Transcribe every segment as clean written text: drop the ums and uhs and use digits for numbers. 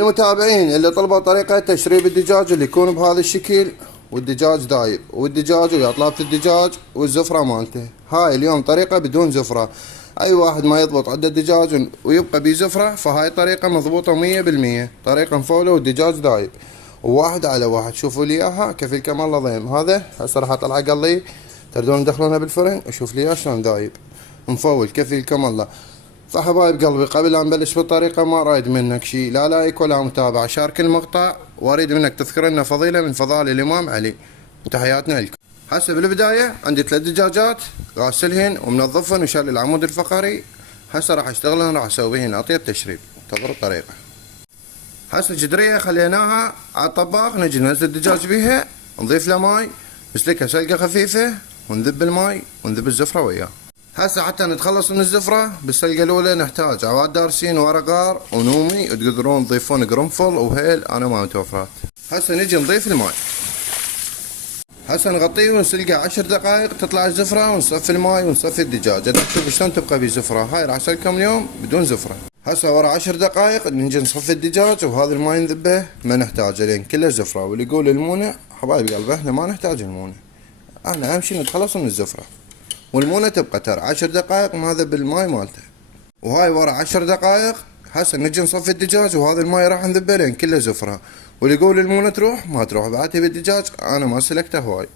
المتابعين اللي طلبوا طريقة تشريب الدجاج اللي يكون بهذا الشكل والدجاج دايب والدجاج ويا طلابة الدجاج والزفرة مالته، هاي اليوم طريقة بدون زفرة. اي واحد ما يضبط عنده دجاج ويبقى بزفرة فهاي طريقة مضبوطة 100%، طريقة مفولة والدجاج دايب وواحد على واحد. شوفوا لي اياها كفيلكم الله ضيم. هذا هسه راح اطلع قلي، تردون تدخلونها بالفرن وشوف لي شلون دايب مفول كفيلكم الله. فحبايب قلبي قبل لا نبلش بالطريقة ما اريد منك شي، لا لايك ولا متابعة، شارك المقطع واريد منك تذكر لنا فضيلة من فضائل الامام علي. تحياتنا لكم. هسه بالبداية عندي 3 دجاجات غاسلهن ومنظفهن وشال العمود الفقري. هسه راح اشتغلهن، راح اسوي بهن اطيب تشريب. انتظروا الطريقة. هسه جدرية خليناها على الطباخ، نجي ننزل الدجاج بيها، نضيف له ماي، نسلكها سلقة خفيفة ونذب الماي ونذب الزفرة وياه. هسه حتى نتخلص من الزفرة بالسلقة الأولى نحتاج عواد دارسين ورقار ونومي، تقدرون تضيفون قرنفل وهيل، أنا ما متوفرات. هسه نجي نضيف الماي، هسه نغطيه ونسلقه 10 دقائق تطلع الزفرة ونصفي الماي ونصفي الدجاجة. تشوف شلون تبقى بزفرة. هاي راح اسلكم اليوم بدون زفرة. هسه ورا 10 دقائق نجي نصفي الدجاج وهذا الماي نذبه ما نحتاجه لين كله زفرة. واللي يقول المونة حبايب قلبي احنا ما نحتاج المونة، احنا اهم شي نتخلص من الزفرة والمونة تبقى ترى 10 دقائق ماذا بالماي مالته. وهاي ورا 10 دقائق هسه نجي نصفي الدجاج وهذا الماي راح نذبه لين كله زفرة. واللي يقول المونة تروح ما تروح، بعتي بالدجاج انا ما سلكته هواي.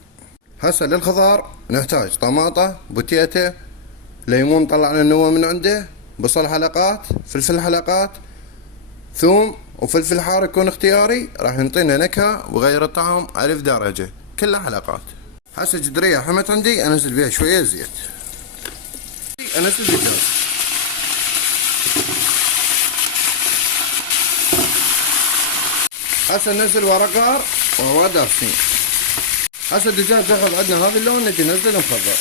هسه للخضار نحتاج طماطة، بوتيتة، ليمون طلعنا النوى من عنده، بصل حلقات، فلفل حلقات، ثوم وفلفل حار يكون اختياري، راح ينطينا نكهة وغير الطعم 1000 درجة، كلها حلقات. هسه جدرية حمت عندي انزل بيها شوية زيت، انزل الدجاج، هسه ننزل ورقار وعواد دارسين. هسه الدجاج اخذ عندنا هذا اللون، نجي ننزل مخضر.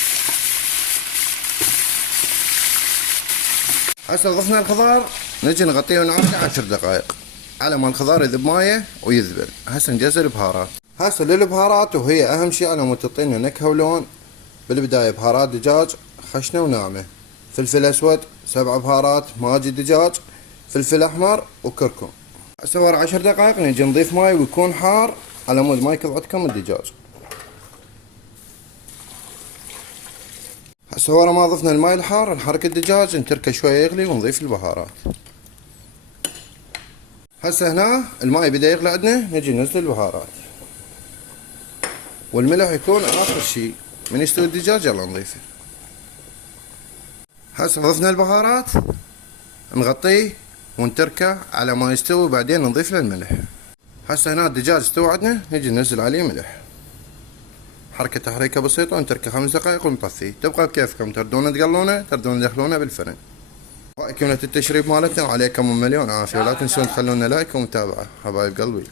هسه ضفنا الخضار نجي نغطيه ونعرضه 10 دقائق على ما الخضار يذب مايه ويذبل. هسه نجهز البهارات. هسه للبهارات وهي اهم شي على مود تعطينا نكهه ولون. بالبدايه بهارات دجاج خشنه وناعمه، فلفل اسود 7 بهارات، ماجي دجاج، فلفل احمر وكركم. هسه ورا 10 دقائق نجي نضيف ماي ويكون حار على مود ما يكض عندكم الدجاج. هسه ورا ما ضفنا الماي الحار نحرك الدجاج نتركه شويه يغلي ونضيف البهارات. هسه هنا الماي بدا يغلي عندنا، نجي ننزل البهارات والملح يكون اخر شي من يستوي الدجاج يلا نضيفه. هسه ضفنا البهارات نغطيه ونتركه على ما يستوي بعدين نضيف له الملح. هسه هنا الدجاج استوى عندنا، نجي ننزل عليه ملح، حركة تحريكة بسيطة ونتركه 5 دقائق ونطفيه. تبقى بكيفكم، تردون تقلونه تردون تدخلونه بالفرن. هاي كانت التشريب مالتنا، وعليكم 1,000,000 عافية. ولا تنسون تخلونا لايك ومتابعة حبايب قلبي.